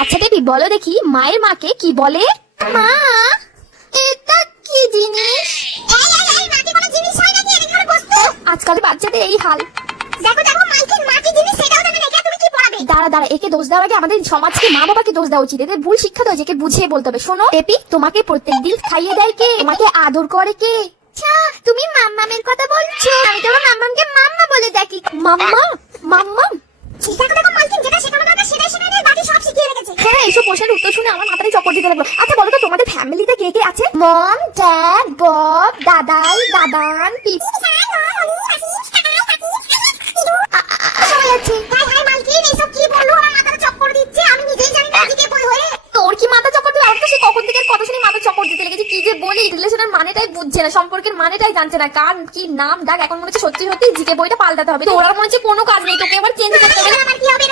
আচ্ছা বেবি বলো দেখি মায়ের মাকে কি বলে? মা, এটা কি জিনিস? এই মাকে কোনো জিনিস হয় নাকি? এটা কোনো বস্তু? আজকাল বাচ্চাদের এই হাল। দেখো মাইকে মা কি জিনিস সেটাও জানে না, তুমি কি পড়াবে? দাঁড়া একে দোষ দেওয়ার আগে আমাদের সমাজকে মা বাবাকে দোষ দেওয়া উচিত। এদের ভুল শিক্ষা দেওয়া, একে বুঝিয়ে বলতে হবে। শোনো বেবি, তোমাকে প্রত্যেকদিন খাইয়ে দেয় কে? তোমাকে আদর করে কে? তুমি মাম্মামের কথা বলছো? আমি তো মাম্মামকে মাম্মা বলে ডাকি। মাম্মা? মাম্মা? দেখো মালকিন, যেটা শেখানো দরকার সেটাই শেখানো, বাকি সব শিখিয়ে রেখেছে। হ্যাঁ, এইসব প্রশ্নের উত্তর শুনে আমার মাথায় চক্কর দিতে লাগলো। আচ্ছা বলো তো তোমাদের ফ্যামিলিতে কে কে আছে? মম, ড্যাড, বব, দাদাই, দাদান, পিপি, সবাই আছে। হাই মালকিন, এসব কি বললো? আমার মাথাটা চক্কর দিচ্ছে, আমি নিজেই জানি না আজকে বই হয়ে। তোর কি মাথা চক্কর দিবে? আমি তো সে কখন থেকে কথা শুনি মাথা চক্কর দিতে লেগেছে। কি যে বলি, রিলেশনের মানেটাই বুঝছে না, সম্পর্কের মানেটাই জানছে না। কার কি নাম ডাক এখন মনে হচ্ছে সত্যি সত্যি জিকে বইটা পাল্টাতে হবে। তোর আর মনে হচ্ছে কোনো কাজ নেই, তোকে এবার চেঞ্জ করতে হবে। আমার কি হবে?